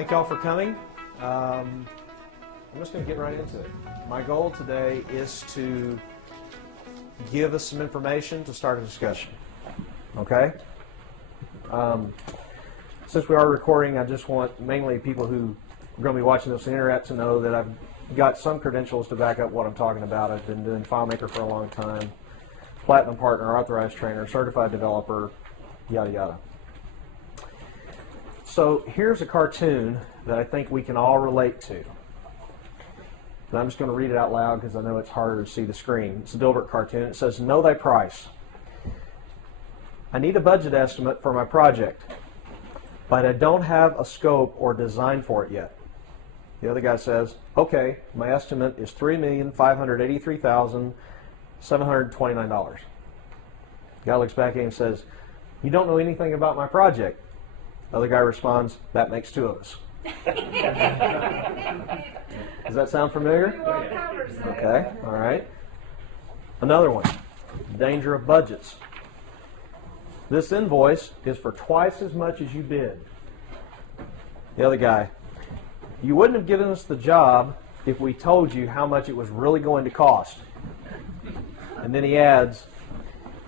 Thank y'all for coming. I'm just going to get right into it. My goal today is to give us some information to start a discussion. Okay? Since we are recording, I just want mainly people who are going to be watching this on the internet to know that I've got some credentials to back up what I'm talking about. I've been doing FileMaker for a long time, Platinum Partner, Authorized Trainer, Certified Developer, yada yada. So here's a cartoon that I think we can all relate to. And I'm just going to read it out loud because I know it's harder to see the screen. It's a Dilbert cartoon. It says, "Know thy price. I need a budget estimate for my project, but I don't have a scope or design for it yet." The other guy says, "Okay, my estimate is $3,583,729. The guy looks back at him and says, "You don't know anything about my project." The other guy responds, "That makes two of us." Does that sound familiar? Okay, all right. Another one, danger of budgets. "This invoice is for twice as much as you bid." The other guy, "You wouldn't have given us the job if we told you how much it was really going to cost." And then he adds,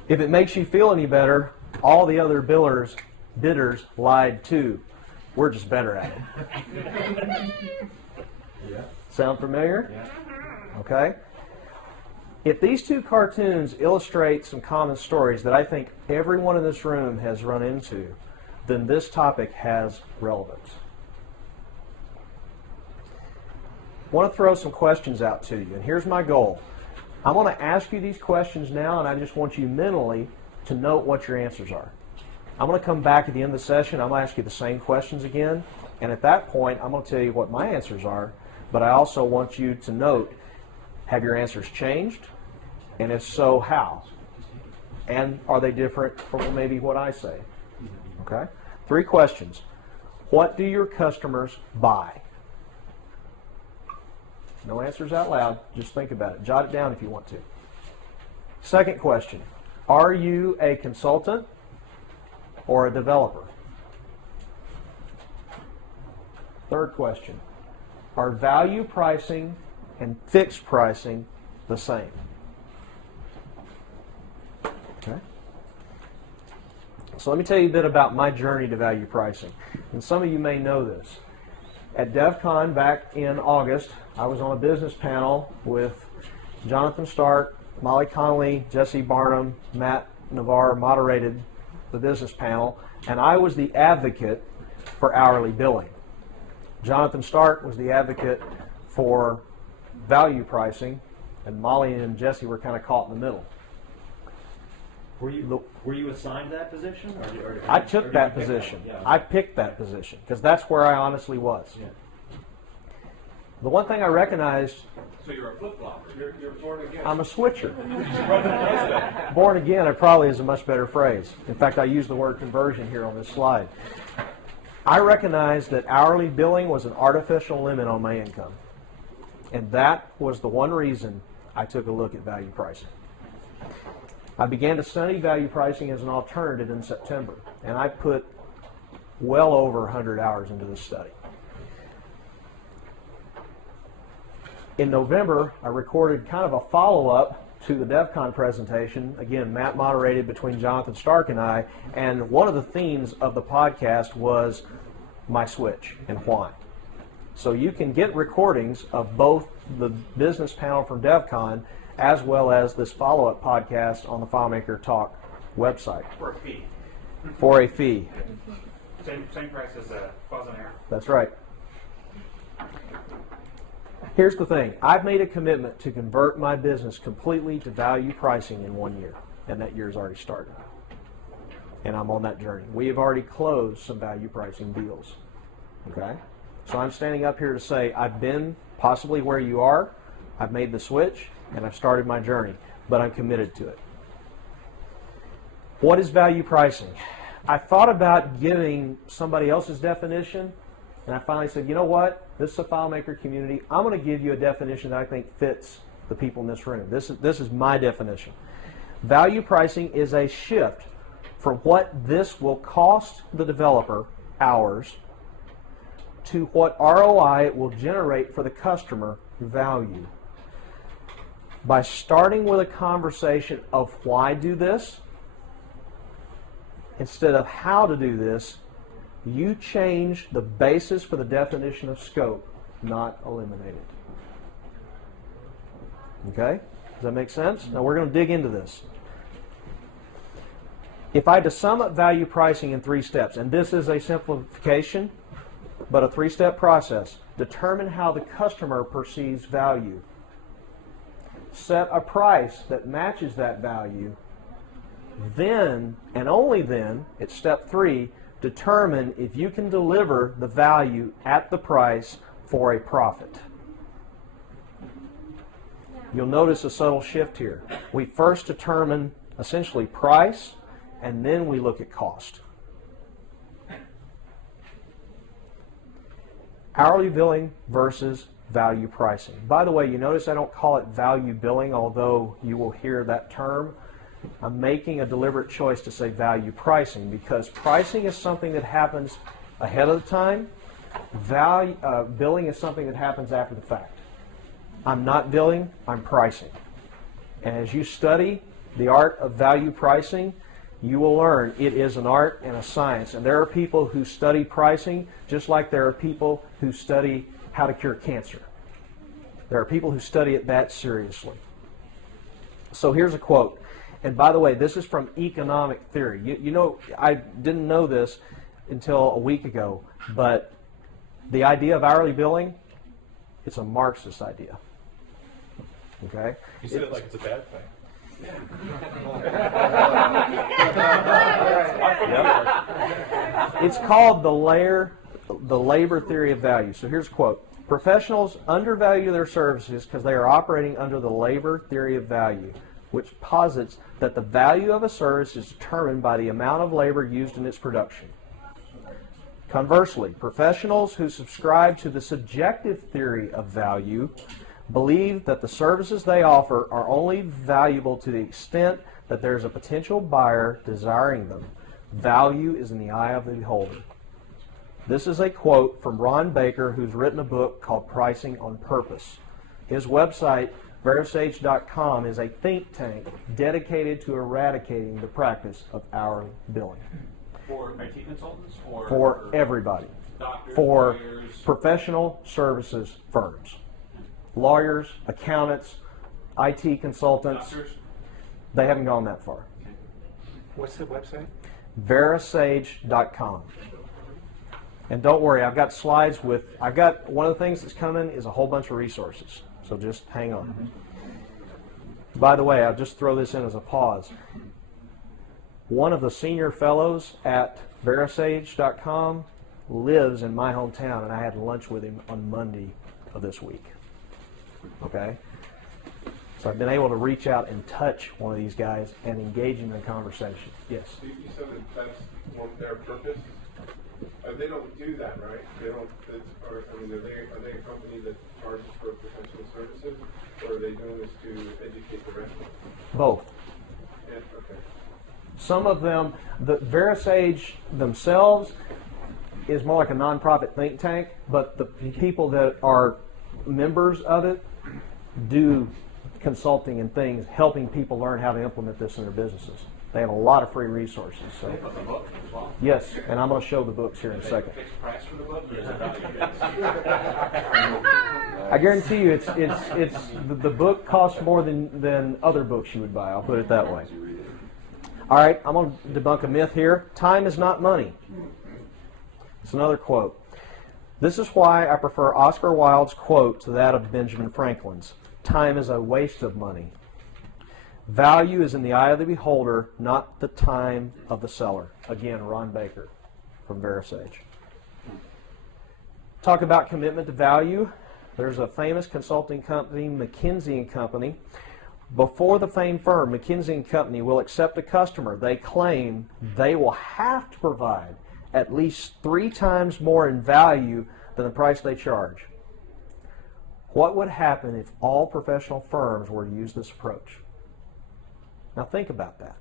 "If it makes you feel any better, all the other bidders lied too. We're just better at it." Yeah. Sound familiar? Yeah. Okay. If these two cartoons illustrate some common stories that I think everyone in this room has run into, then this topic has relevance. I want to throw some questions out to you, and here's my goal. I'm going to ask you these questions now, and I just want you mentally to note what your answers are. I'm going to come back at the end of the session. I'm going to ask you the same questions again, and at that point, I'm going to tell you what my answers are, but I also want you to note, have your answers changed? And if so, how? And are they different from maybe what I say? Okay? 3 questions. What do your customers buy? No answers out loud. Just think about it. Jot it down if you want to. Second question. Are you a consultant or a developer? Third question. Are value pricing and fixed pricing the same? Okay. So let me tell you a bit about my journey to value pricing. And some of you may know this. At DevCon back in August, I was on a business panel with Jonathan Stark, Molly Connolly, Jesse Barnum, Matt Navarre moderated the business panel, and I was the advocate for hourly billing. Jonathan Stark was the advocate for value pricing, and Molly and Jesse were kind of caught in the middle. Were you assigned that position? I took that position. Yeah. I picked that position because that's where I honestly was. Yeah. The one thing I recognized, So you're a flip-flopper. You're born again. I'm a switcher. Born again, probably is a much better phrase. In fact, I use the word conversion here on this slide. I recognized that hourly billing was an artificial limit on my income. And that was the one reason I took a look at value pricing. I began to study value pricing as an alternative in September, and I put well over 100 hours into this study. In November, I recorded kind of a follow-up to the DevCon presentation. Again, Matt moderated between Jonathan Stark and I, and one of the themes of the podcast was my switch and why. So you can get recordings of both the business panel from DevCon as well as this follow-up podcast on the FileMaker Talk website. For a fee. For a fee. Same price as Buzz and Air. That's right. Here's the thing. I've made a commitment to convert my business completely to value pricing in 1 year, and that year's already started. And I'm on that journey. We have already closed some value pricing deals. Okay? So I'm standing up here to say I've been possibly where you are, I've made the switch, and I've started my journey, but I'm committed to it. What is value pricing? I thought about giving somebody else's definition, and I finally said, you know what? This is a FileMaker community. I'm going to give you a definition that I think fits the people in this room. This is my definition. Value pricing is a shift from what this will cost the developer hours to what ROI it will generate for the customer value. By starting with a conversation of why do this, instead of how to do this, you change the basis for the definition of scope, not eliminate it. Okay? Does that make sense? Now we're going to dig into this. If I had to sum up value pricing in 3 steps, and this is a simplification, but a 3-step process, determine how the customer perceives value. Set a price that matches that value. Then, and only then, at step 3, determine if you can deliver the value at the price for a profit. You'll notice a subtle shift here. We first determine essentially price, and then we look at cost. Hourly billing versus value pricing. By the way, you notice I don't call it value billing, although you will hear that term. I'm making a deliberate choice to say value pricing because pricing is something that happens ahead of the time. Billing is something that happens after the fact. I'm not billing, I'm pricing. And as you study the art of value pricing, you will learn it is an art and a science. And there are people who study pricing just like there are people who study how to cure cancer. There are people who study it that seriously. So here's a quote. And by the way, this is from economic theory. You know, I didn't know this until a week ago, but the idea of hourly billing, it's a Marxist idea. Okay? You said it like it's a bad thing. It's called the labor theory of value. So here's a quote. Professionals undervalue their services because they are operating under the labor theory of value, which posits that the value of a service is determined by the amount of labor used in its production. Conversely, professionals who subscribe to the subjective theory of value believe that the services they offer are only valuable to the extent that there is a potential buyer desiring them. Value is in the eye of the beholder. This is a quote from Ron Baker, who's written a book called Pricing on Purpose. His website, Verisage.com, is a think tank dedicated to eradicating the practice of hourly billing. For IT consultants or For everybody. doctors, For lawyers? professional services firms. Lawyers, accountants, IT consultants. Doctors? They haven't gone that far. What's the website? Verisage.com. And don't worry, I've got slides one of the things that's coming is a whole bunch of resources. So just hang on. By the way, I'll just throw this in as a pause. One of the senior fellows at Verisage.com lives in my hometown, and I had lunch with him on Monday of this week. Okay? So I've been able to reach out and touch one of these guys and engage in a conversation. Yes? You said that that's one their purpose. They don't do that, right? They don't. Are they a company that charges for professional services, or are they doing this to educate the rest of them? Both. Yeah, okay. Some of them, the Verisage themselves is more like a nonprofit think tank, but the people that are members of it do consulting and things, helping people learn how to implement this in their businesses. They have a lot of free resources. So. They put the book as well. Yes, and I'm going to show the books here in a second. Fixed price for the book, or is it value based? I guarantee you, the book costs more than other books you would buy. I'll put it that way. All right, I'm going to debunk a myth here. Time is not money. It's another quote. This is why I prefer Oscar Wilde's quote to that of Benjamin Franklin's. Time is a waste of money. Value is in the eye of the beholder, not the time of the seller. Again, Ron Baker from Verisage. Talk about commitment to value. There's a famous consulting company, McKinsey & Company. Before the famed firm, McKinsey & Company will accept a customer. They claim they will have to provide at least 3 times more in value than the price they charge. What would happen if all professional firms were to use this approach? Now think about that.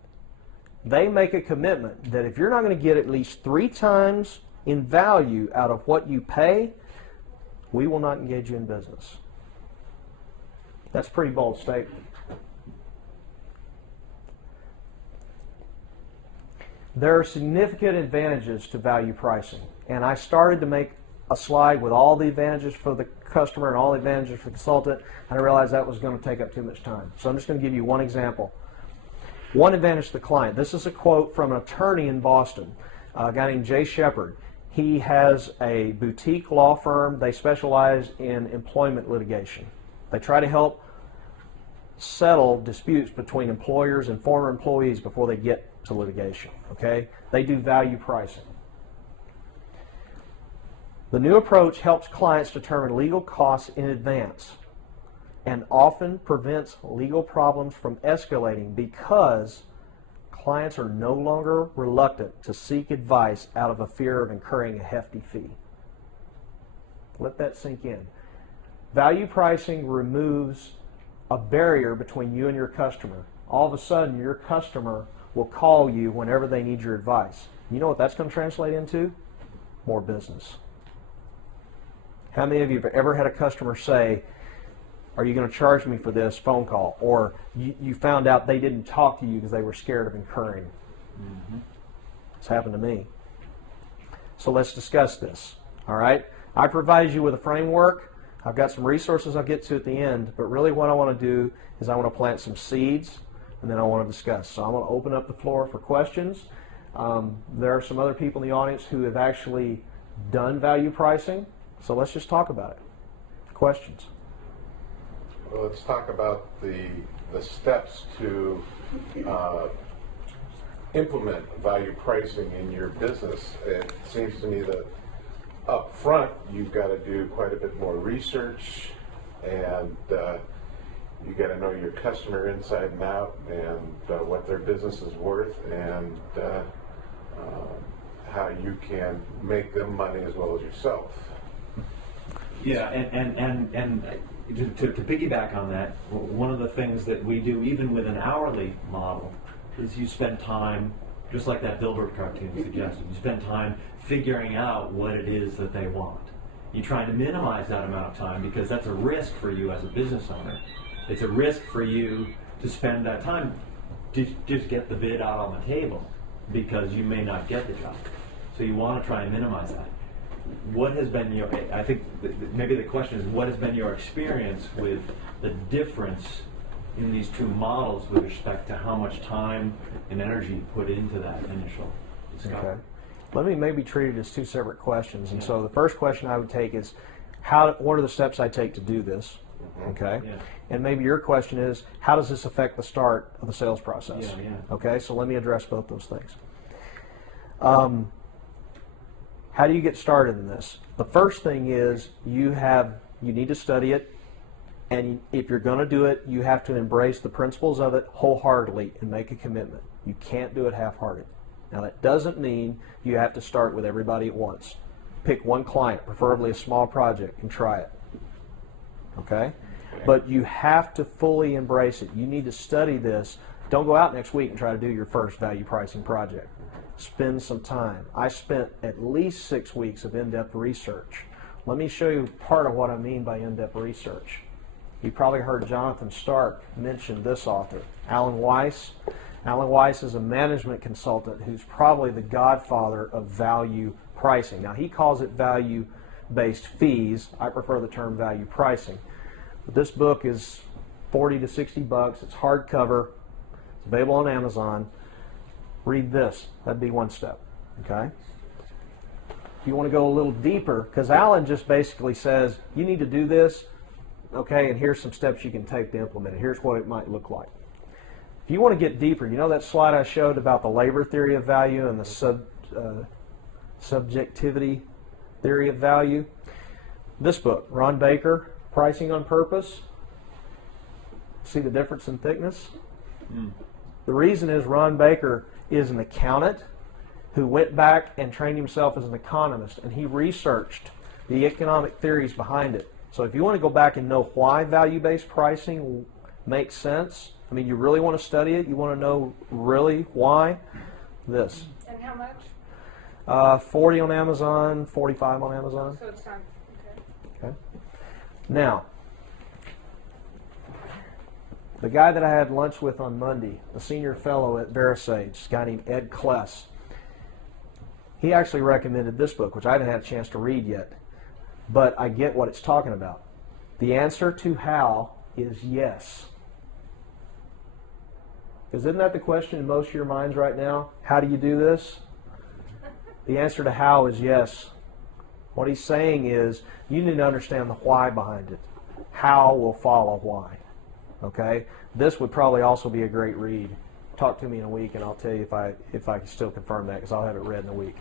They make a commitment that if you're not going to get at least 3 times in value out of what you pay, we will not engage you in business. That's a pretty bold statement. There are significant advantages to value pricing, and I started to make a slide with all the advantages for the customer and all the advantages for the consultant, and I realized that was going to take up too much time. So I'm just going to give you one example. One advantage to the client. This is a quote from an attorney in Boston, a guy named Jay Shepard. He has a boutique law firm. They specialize in employment litigation. They try to help settle disputes between employers and former employees before they get to litigation. Okay? They do value pricing. The new approach helps clients determine legal costs in advance and often prevents legal problems from escalating because clients are no longer reluctant to seek advice out of a fear of incurring a hefty fee. Let that sink in. Value pricing removes a barrier between you and your customer. All of a sudden, your customer will call you whenever they need your advice. You know what that's going to translate into? More business. How many of you have ever had a customer say, are you going to charge me for this phone call? Or you found out they didn't talk to you because they were scared of incurring. It's happened to me. So let's discuss this. All right? I provided you with a framework. I've got some resources I'll get to at the end, but really what I want to do is I want to plant some seeds, and then I want to discuss. So I'm going to open up the floor for questions. There are some other people in the audience who have actually done value pricing, so let's just talk about it. Questions? Well, let's talk about the steps to implement value pricing in your business. It seems to me that up front you've got to do quite a bit more research, and you got to know your customer inside and out, and what their business is worth, and how you can make them money as well as yourself. Yeah, and to piggyback on that, one of the things that we do, even with an hourly model, is you spend time, just like that Dilbert cartoon suggested, you spend time figuring out what it is that they want. You're trying to minimize that amount of time because that's a risk for you as a business owner. It's a risk for you to spend that time to just get the bid out on the table because you may not get the job. So you want to try and minimize that. What has been your, I think maybe the question is, what has been your experience with the difference in these two models with respect to how much time and energy you put into that initial discovery? Okay. Let me maybe treat it as two separate questions. And so the first question I would take is, what are the steps I take to do this? Okay. Yeah. And maybe your question is, how does this affect the start of the sales process? Yeah. Okay, so let me address both those things. How do you get started in this? The first thing is you need to study it, and if you're going to do it, you have to embrace the principles of it wholeheartedly and make a commitment. You can't do it half-hearted. Now that doesn't mean you have to start with everybody at once. Pick one client, preferably a small project, and try it. Okay? But you have to fully embrace it. You need to study this. Don't go out next week and try to do your first value pricing project. Spend some time. I spent at least 6 weeks of in-depth research. Let me show you part of what I mean by in-depth research. You probably heard Jonathan Stark mention this author, Alan Weiss. Alan Weiss is a management consultant who's probably the godfather of value pricing. Now, he calls it value-based fees. I prefer the term value pricing. But this book is $40 to $60. It's hardcover. It's available on Amazon. Read this. That'd be one step. Okay? If you want to go a little deeper, because Alan just basically says, you need to do this, okay, and here's some steps you can take to implement it. Here's what it might look like. If you want to get deeper, you know that slide I showed about the labor theory of value and the subjectivity theory of value? This book, Ron Baker, Pricing on Purpose. See the difference in thickness? The reason is Ron Baker is an accountant who went back and trained himself as an economist, and he researched the economic theories behind it. So if you want to go back and know why value-based pricing makes sense, I mean, you really want to study it, you want to know really why, this. And how much? 40 on Amazon, 45 on Amazon. So it's not, okay. Okay. Now, the guy that I had lunch with on Monday, the senior fellow at VeraSage, a guy named Ed Kless, he actually recommended this book, which I haven't had a chance to read yet, but I get what it's talking about. The answer to how is yes. Because isn't that the question in most of your minds right now? How do you do this? The answer to how is yes. What he's saying is you need to understand the why behind it. How will follow why. Okay? This would probably also be a great read. Talk to me in a week and I'll tell you if I can still confirm that, because I'll have it read in a week.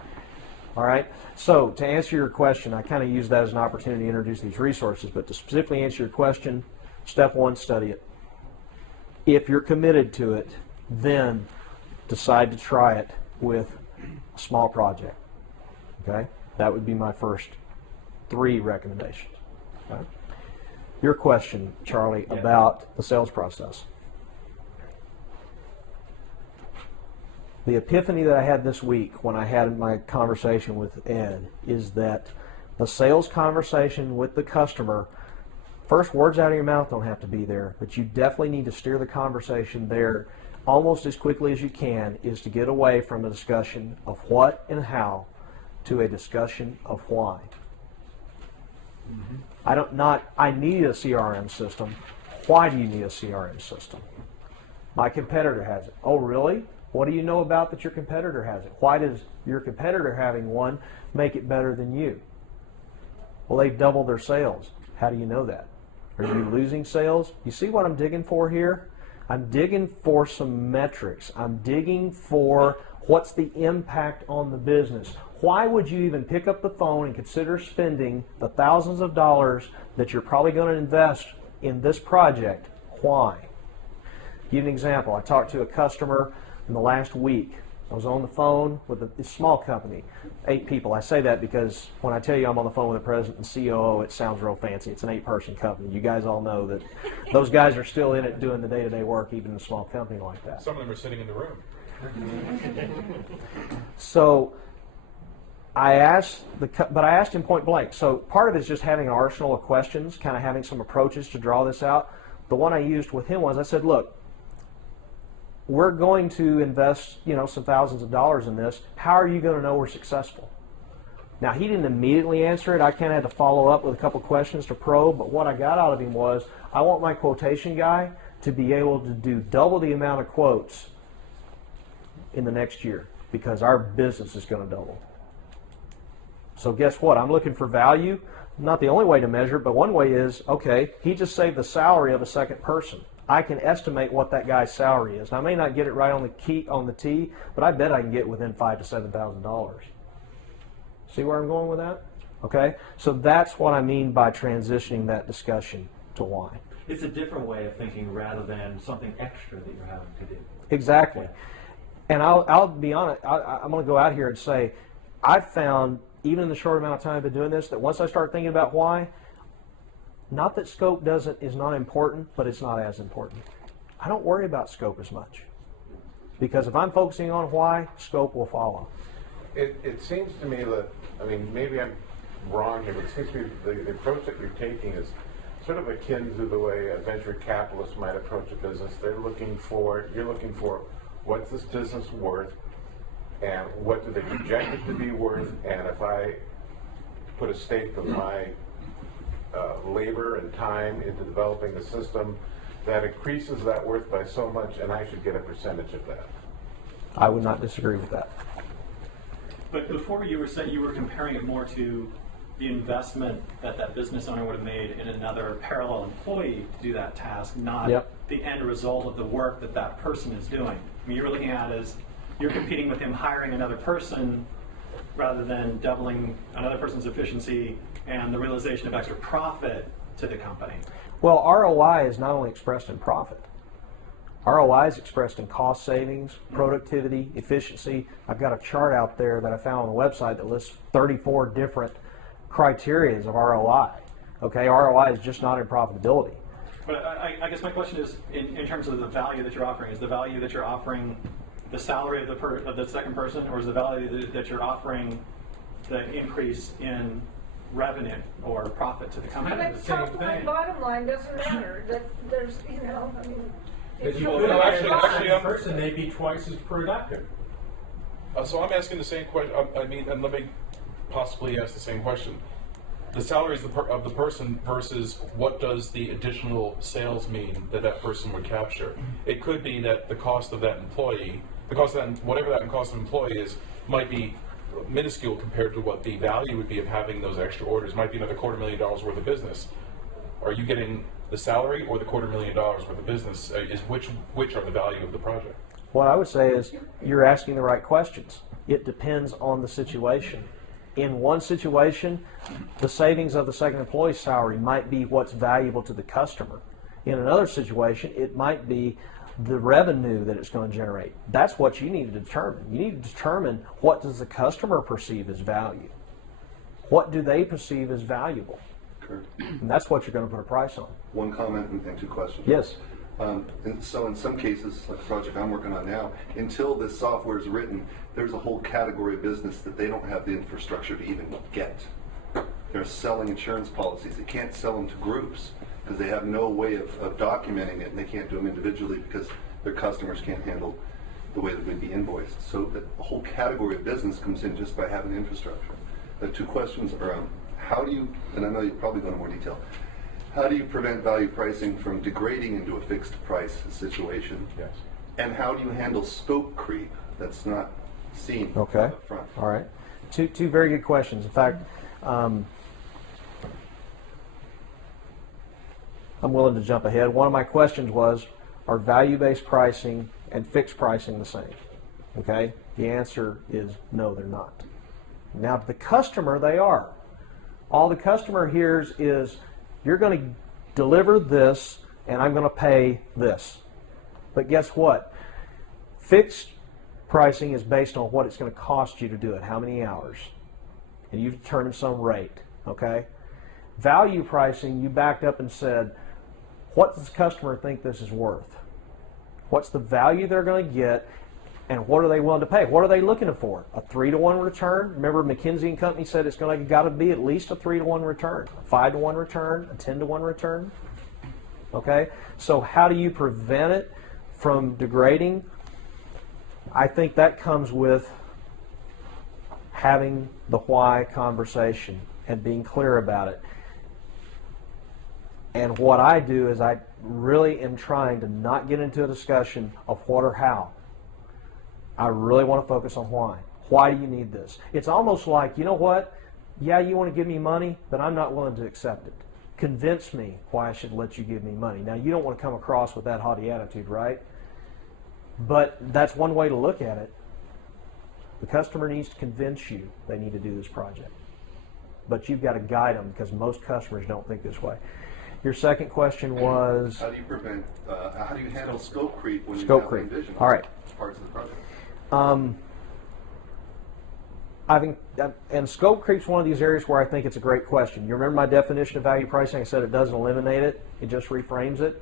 All right? So to answer your question, I kind of use that as an opportunity to introduce these resources, but to specifically answer your question, step one, study it. If you're committed to it, then decide to try it with a small project. Okay? That would be my first 3 recommendations. Okay? Your question, Charlie, about the sales process. The epiphany that I had this week when I had my conversation with Ed is that the sales conversation with the customer, first, words out of your mouth don't have to be there, but you definitely need to steer the conversation there almost as quickly as you can, is to get away from a discussion of what and how to a discussion of why. I need a CRM system. Why do you need a CRM system? My competitor has it. Oh, really? What do you know about that your competitor has it? Why does your competitor having one make it better than you? Well, they've doubled their sales. How do you know that? Are you losing sales? You see what I'm digging for here? I'm digging for some metrics. I'm digging for what's the impact on the business. Why would you even pick up the phone and consider spending the thousands of dollars that you're probably going to invest in this project? Why? Give you an example. I talked to a customer in the last week. I was on the phone with a small company, 8 people. I say that because when I tell you I'm on the phone with the president and COO, it sounds real fancy. It's an 8-person company. You guys all know that those guys are still in it doing the day-to-day work, even in a small company like that. Some of them are sitting in the room. So I asked him point blank. So part of it is just having an arsenal of questions, kind of having some approaches to draw this out. The one I used with him was, I said, look, we're going to invest, some thousands of dollars in this. How are you going to know we're successful? Now, he didn't immediately answer it. I kind of had to follow up with a couple questions to probe, but what I got out of him was, I want my quotation guy to be able to do double the amount of quotes in the next year, because our business is going to double. So guess what? I'm looking for value. Not the only way to measure it, but one way is, okay, he just saved the salary of a second person. I can estimate what that guy's salary is. Now, I may not get it right on the T, but I bet I can get within $5,000 to $7,000. See where I'm going with that? Okay? So that's what I mean by transitioning that discussion to why. It's a different way of thinking rather than something extra that you're having to do. Exactly. And I'll be honest, I'm going to go out here and say, I've found, even in the short amount of time I've been doing this, that once I start thinking about why, not that scope is not important, but it's not as important. I don't worry about scope as much. Because if I'm focusing on why, scope will follow. It seems to me that, maybe I'm wrong here, but it seems to me the approach that you're taking is sort of akin to the way a venture capitalist might approach a business. You're looking for what's this business worth, and what do they project it to be worth, and if I put a stake of my labor and time into developing the system, that increases that worth by so much, and I should get a percentage of that. I would not disagree with that. But before you were saying, you were comparing it more to the investment that business owner would have made in another parallel employee to do that task, not the end result of the work that person is doing. You were looking at it as you're competing with him hiring another person rather than doubling another person's efficiency and the realization of extra profit to the company. Well, ROI is not only expressed in profit. ROI is expressed in cost savings, productivity, efficiency. I've got a chart out there that I found on the website that lists 34 different criteria of ROI. Okay, ROI is just not in profitability. But I guess my question is, in terms of the value that you're offering, is the value that you're offering the salary of the second person, or is the value that you're offering the increase in revenue or profit to the company? But the same top line, thing. bottom line doesn't matter. That there's, you know, I mean. Because it's you no could matter actually, what. actually, a person may be twice as productive. So I'm asking the same question, I mean, and let me possibly ask the same question. The salary is of the person versus what does the additional sales mean that that person would capture? It could be that the cost of that employee, whatever that cost of employee is, might be minuscule compared to what the value would be of having those extra orders. Might be another $250,000 worth of business. Are you getting the salary or the $250,000 worth of business? Is which are the value of the project? What I would say is you're asking the right questions. It depends on the situation. In one situation, the savings of the second employee's salary might be what's valuable to the customer. In another situation, it might be the revenue that it's going to generate. That's what you need to determine. You need to determine what does the customer perceive as value. What do they perceive as valuable? Kurt, And that's what you're going to put a price on. one comment and two questions. Yes. And so in some cases, like the project I'm working on now, until this software is written, there's a whole category of business that they don't have the infrastructure to even get. They're selling insurance policies. They can't sell them to groups because they have no way of documenting it, and they can't do them individually because their customers can't handle the way that we'd be invoiced. So the whole category of business comes in just by having the infrastructure. The two questions are, how do you, and I know you're probably going into more detail, how do you prevent value pricing from degrading into a fixed price situation? Yes. And how do you handle scope creep that's not seen Okay. up front? All right. Two very good questions. In fact, I'm willing to jump ahead. One of my questions was, are value-based pricing and fixed pricing the same? Okay? The answer is no, they're not. Now, to the customer, they are. All the customer hears is, you're going to deliver this, and I'm going to pay this. But guess what? Fixed pricing is based on what it's going to cost you to do it, how many hours. And you've determined some rate, okay? Value pricing, you backed up and said, what does the customer think this is worth? What's the value they're going to get, and what are they willing to pay? What are they looking for? A 3-to-1 return? Remember, McKinsey and Company said it's got to be at least a 3-to-1 return, a 5-to-1 return, a 10-to-1 return. Okay, so how do you prevent it from degrading? I think that comes with having the why conversation and being clear about it. And what I do is I really am trying to not get into a discussion of what or how. I really want to focus on why. Why do you need this? It's almost like, you know what? Yeah, you want to give me money, but I'm not willing to accept it. Convince me why I should let you give me money. Now, you don't want to come across with that haughty attitude, right? But that's one way to look at it. The customer needs to convince you they need to do this project. But you've got to guide them because most customers don't think this way. Your second question was? How do you prevent, how do you handle scope creep when Scope you have creep. envision All right. parts of the project? I think, and scope creep's one of these areas where I think it's a great question. You remember my definition of value pricing? I said it doesn't eliminate it, it just reframes it.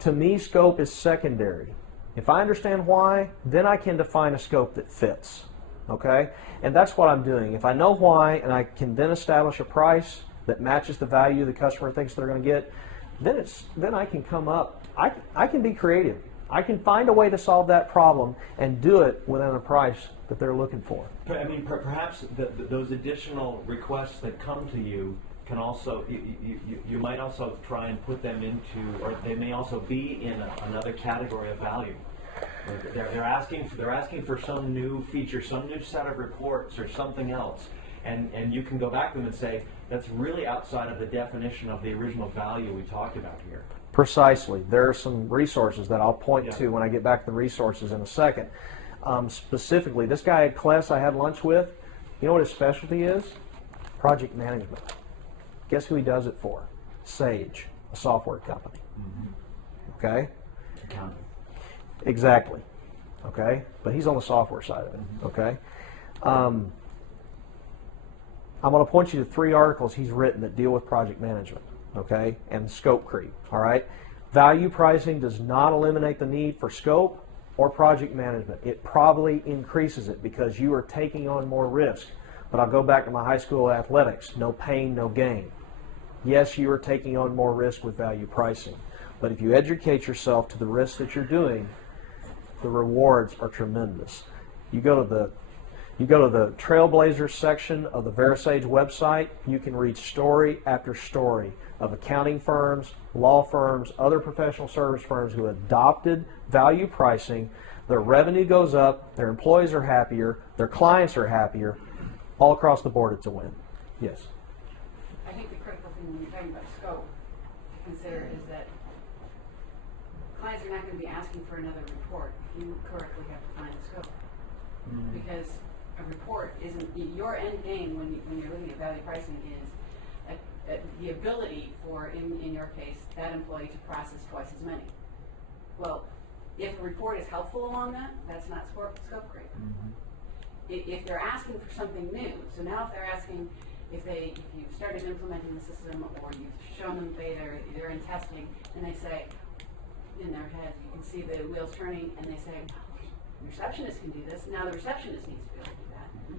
To me, scope is secondary. If I understand why, then I can define a scope that fits. Okay? And that's what I'm doing. If I know why and I can then establish a price that matches the value the customer thinks they're going to get, then I can come up, I can be creative. I can find a way to solve that problem and do it within a price that they're looking for. I mean, perhaps those additional requests that come to you can also, you might also try and put them into, or they may also be in another category of value. They're asking for some new feature, some new set of reports or something else. And you can go back to them and say, that's really outside of the definition of the original value we talked about here. Precisely. There are some resources that I'll point to when I get back to the resources in a second. Specifically, this guy at Kless I had lunch with, you know what his specialty is? Project management. Guess who he does it for? Sage, a software company. Mm-hmm. Okay? Accounting. Exactly. Okay? But he's on the software side of it. Okay? I'm going to point you to 3 articles he's written that deal with project management. Okay, and scope creep. All right, value pricing does not eliminate the need for scope or project management. It probably increases it because you are taking on more risk. But I'll go back to my high school athletics. No pain, no gain. Yes, you are taking on more risk with value pricing. But if you educate yourself to the risks that you're doing, the rewards are tremendous. You go to the Trailblazers section of the VeriSage website, you can read story after story of accounting firms, law firms, other professional service firms who adopted value pricing. Their revenue goes up, their employees are happier, their clients are happier. All across the board, it's a win. Yes? I think the critical thing when you're talking about scope to consider is that clients are not going to be asking for another report if you correctly have defined the scope. Because a report isn't, your end game when you're looking at value pricing is the ability for, in your case, that employee to process twice as many. Well, if a report is helpful along that, that's not scope creep. If they're asking for something new, so now if they're asking, if you've started implementing the system or you've shown them beta, they're in testing, and they say, in their head, you can see the wheels turning, and they say, the receptionist can do this, now the receptionist needs to be able to do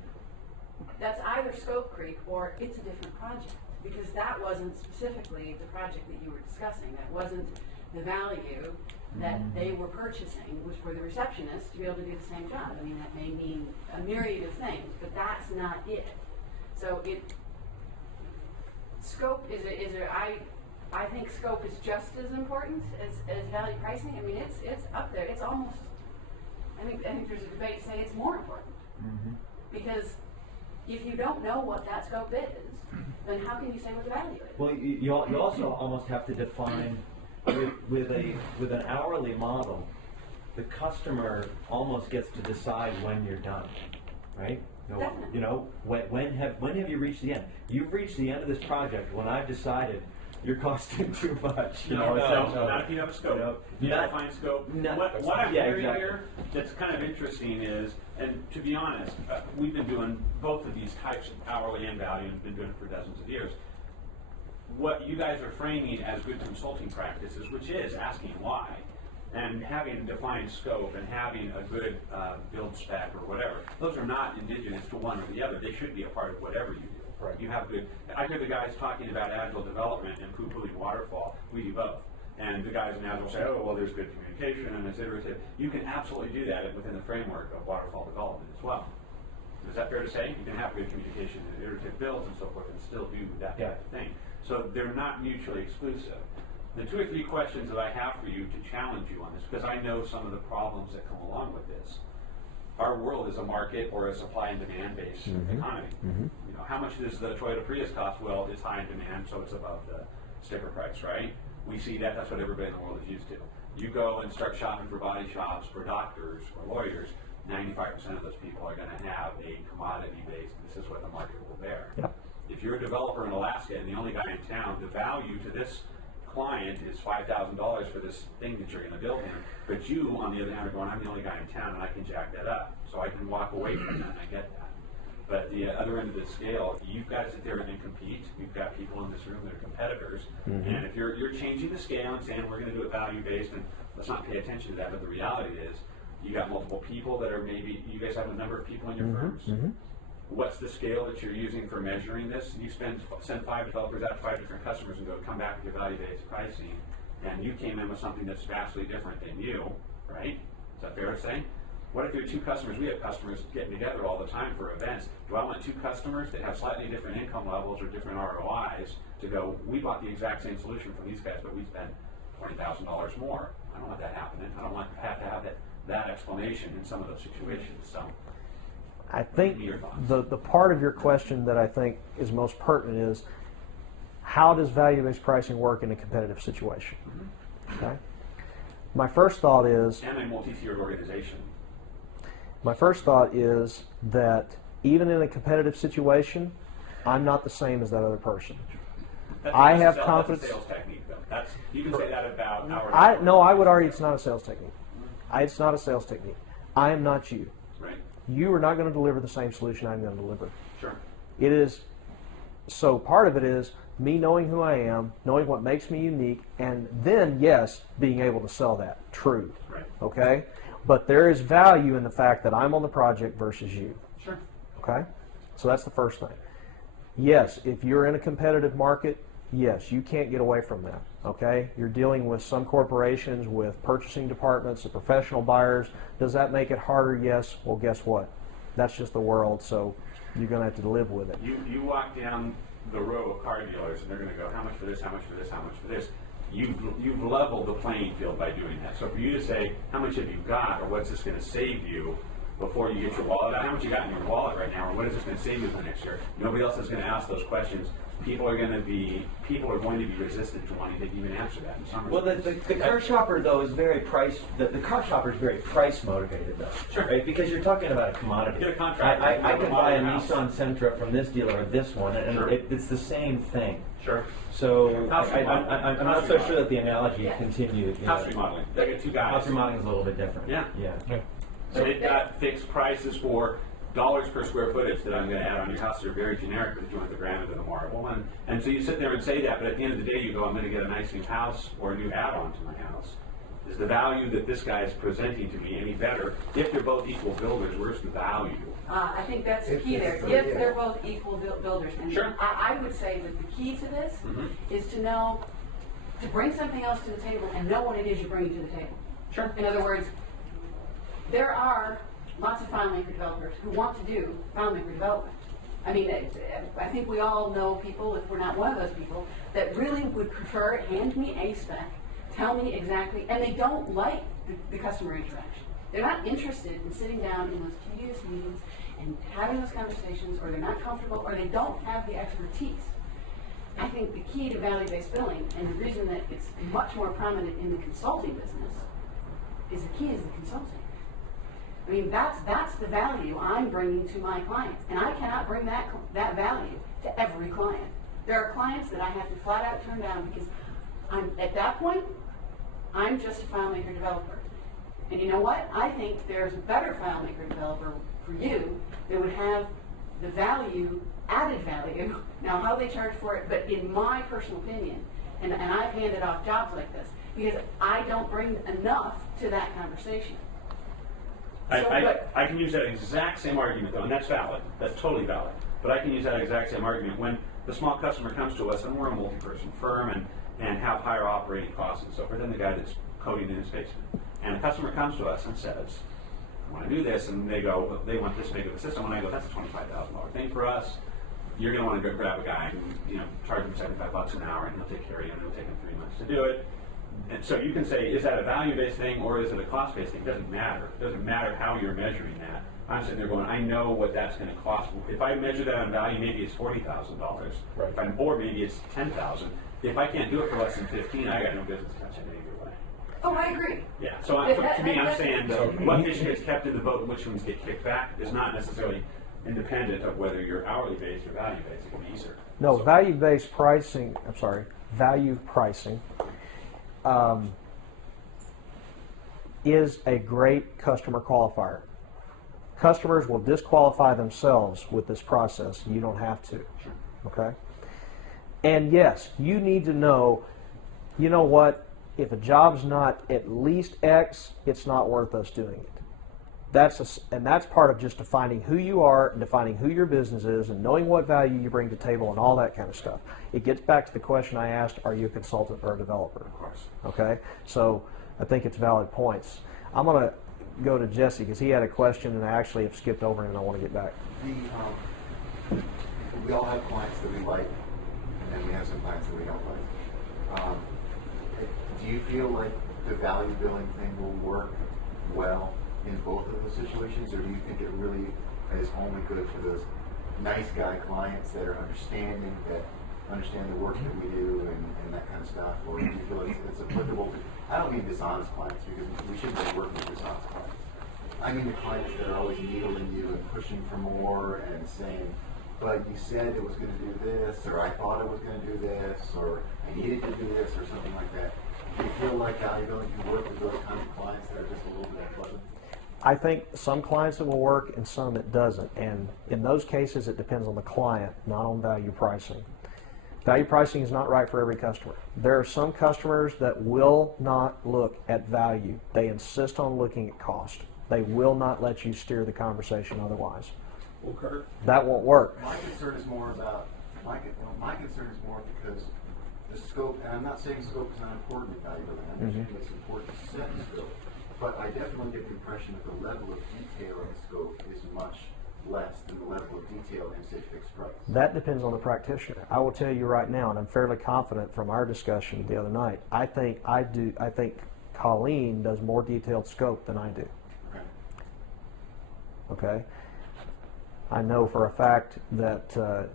that. That's either scope creep or it's a different project, because that wasn't specifically the project that you were discussing. That wasn't the value that they were purchasing, was for the receptionist to be able to do the same job. I mean, that may mean a myriad of things, but that's not it. So scope I think scope is just as important as value pricing. I mean, it's up there. It's almost, I think there's a debate to say it's more important. Because if you don't know what that scope is, then how can you say what the value is? Well, you also almost have to define with an hourly model, the customer almost gets to decide when you're done, right? Definitely. You know, when have you reached the end? You've reached the end of this project when I've decided you're costing too much. Not if you have a scope. You Not- define scope. not- What I'm yeah, hearing exactly. here that's kind of interesting is, and to be honest, we've been doing both of these types of hourly and value and been doing it for dozens of years. What you guys are framing as good consulting practices, which is asking why, and having a defined scope and having a good build spec or whatever, those are not indigenous to one or the other. They should be a part of whatever you do. Right. You have good. I hear the guys talking about agile development and poo-pooing waterfall. We do both. And the guys in agile say, oh, well, there's good communication and it's iterative. You can absolutely do that within the framework of waterfall development as well. Is that fair to say? You can have good communication and iterative builds and so forth and still do that type of thing. So they're not mutually exclusive. The 2 or 3 questions that I have for you to challenge you on this, because I know some of the problems that come along with this. Our world is a market or a supply and demand based economy. You know, how much does the Toyota Prius cost? Well, it's high in demand, so it's above the sticker price, right? We see that. That's what everybody in the world is used to. You go and start shopping for body shops, for doctors, or lawyers. 95% of those people are going to have a commodity based. This is what the market will bear. Yep. If you're a developer in Alaska and the only guy in town, the value to this client is $5,000 for this thing that you're going to build him, but you, on the other hand, are going, I'm the only guy in town and I can jack that up. So I can walk away from that, and I get that. But the other end of the scale, you've got to sit there and compete. You've got people in this room that are competitors. And if you're changing the scale and saying we're going to do it value-based, and let's not pay attention to that, but the reality is you got multiple people that are maybe, you guys have a number of people in your firms. What's the scale that you're using for measuring this? You send 5 developers out to 5 different customers and go, come back with your value-based pricing, and you came in with something that's vastly different than you, right? Is that fair to say? What if you're 2 customers? We have customers getting together all the time for events. Do I want 2 customers that have slightly different income levels or different ROIs to go, we bought the exact same solution from these guys, but we spent $20,000 more. I don't want that happening. I don't want to have that explanation in some of those situations. So I think your thoughts. the part of your question that I think is most pertinent is, how does value-based pricing work in a competitive situation? Okay. My first thought is, And a multi-tiered organization. My first thought is that even in a competitive situation, I'm not the same as that other person. I have confidence. That's a sales technique, though. You can say that about our. No, I would argue it's not a sales technique. It's not a sales technique. I am not you. Right. You are not going to deliver the same solution I'm going to deliver. Sure. It is, so part of it is me knowing who I am, knowing what makes me unique, and then, yes, being able to sell that. True. Right. Okay? But there is value in the fact that I'm on the project versus you. Sure. Okay? So that's the first thing. Yes, if you're in a competitive market, yes, you can't get away from that. Okay? You're dealing with some corporations, with purchasing departments, the professional buyers. Does that make it harder? Yes. Well, guess what? That's just the world, so you're going to have to live with it. You walk down the row of car dealers and they're going to go, how much for this, how much for this, how much for this? You've leveled the playing field by doing that. So for you to say, how much have you got, or what's this going to save you before you get your wallet out, how much you got in your wallet right now, or what is this going to save you for next year? Nobody else is going to ask those questions. People are going to be resistant to wanting to even answer that in some Well, the car shopper though is very the car shopper is very price motivated though, Sure. right? Because you're talking about a commodity. Get a contract. I can buy a House. Nissan Sentra from this dealer or this one, and Sure. it's the same thing. Sure. So House remodeling. I'm not so sure that the analogy continued. You House know. remodeling. They got two guys. House remodeling is a little bit different. Yeah. Yeah. So they've got fixed prices for dollars per square footage that I'm going to add on your house. They're very generic, but if you want the granite or the marble. And so you sit there and say that, but at the end of the day you go, I'm going to get a nice new house or a new add-on to my house. Is the value that this guy is presenting to me any better? If they're both equal builders, where's the value? I think that's the key there. If they're both equal builders. And Sure. I would say that the key to this is to know, to bring something else to the table and know what it is you're bringing to the table. Sure. In other words, there are lots of FileMaker developers who want to do FileMaker development. I mean, I think we all know people, if we're not one of those people, that really would prefer hand me a spec, tell me exactly, and they don't like the customer interaction. They're not interested in sitting down in those tedious meetings and having those conversations, or they're not comfortable, or they don't have the expertise. I think the key to value-based billing, and the reason that it's much more prominent in the consulting business, is the key is the consulting. I mean, that's the value I'm bringing to my clients, and I cannot bring that value to every client. There are clients that I have to flat out turn down because at that point, I'm just a FileMaker developer. And you know what? I think there's a better FileMaker developer for you that would have the value, added value, now how they charge for it, but in my personal opinion, and I've handed off jobs like this, because I don't bring enough to that conversation. I can use that exact same argument though, and that's valid. That's totally valid. But I can use that exact same argument when the small customer comes to us, and we're a multi-person firm and have higher operating costs and so forth than the guy that's coding in his basement. And the customer comes to us and says, I want to do this, and they go, they want this big of a system, and I go, that's a $25,000 thing for us. You're going to want to go grab a guy and charge him $75 an hour, and he'll take care of you, and it'll take him 3 months to do it. And so you can say, is that a value-based thing or is it a cost-based thing? It doesn't matter. It doesn't matter how you're measuring that. I'm sitting there going, I know what that's going to cost. If I measure that on value, maybe it's $40,000. Right. Or maybe it's $10,000. If I can't do it for less than 15, I got no business touching it either way. Oh, I agree. Yeah. So to me, I'm saying what fish gets kept in the boat and which ones get kicked back is not necessarily independent of whether you're hourly based or value based. It can be either. No, value-based pricing, value pricing is a great customer qualifier. Customers will disqualify themselves with this process. You don't have to. Okay? And yes, you need to know, you know what, if a job's not at least X, it's not worth us doing it. And that's part of just defining who you are and defining who your business is and knowing what value you bring to the table and all that kind of stuff. It gets back to the question I asked, are you a consultant or a developer? Of course. Okay? So I think it's valid points. I'm going to go to Jesse because he had a question and I actually have skipped over it and I want to get back. We all have clients that we like, and then we have some clients that we don't like. Do you feel like the value billing thing will work well in both of those situations, or do you think it really is only good for those nice guy clients that are understand the work that we do and that kind of stuff, or do you feel like it's applicable to, I don't mean dishonest clients, because we shouldn't be working with dishonest clients. I mean the clients that are always needling you and pushing for more and saying, but you said it was going to do this, or I thought it was going to do this, or I needed to do this, or something like that. Do you feel like value billing can work with those kinds of clients that are just a little bit unpleasant? I think some clients it will work and some it doesn't. And in those cases, it depends on the client, not on value pricing. Value pricing is not right for every customer. There are some customers that will not look at value. They insist on looking at cost. They will not let you steer the conversation otherwise. Well, Kirk, That won't work. My concern is more about, my concern is more because the scope, and I'm not saying scope is not important in value building, I'm just saying it's important to set scope. But I definitely get the impression that the level of detail in the scope is much less than the level of detail in, say, fixed price. That depends on the practitioner. I will tell you right now, and I'm fairly confident from our discussion the other night, I think Colleen does more detailed scope than I do. Okay? I know for a fact that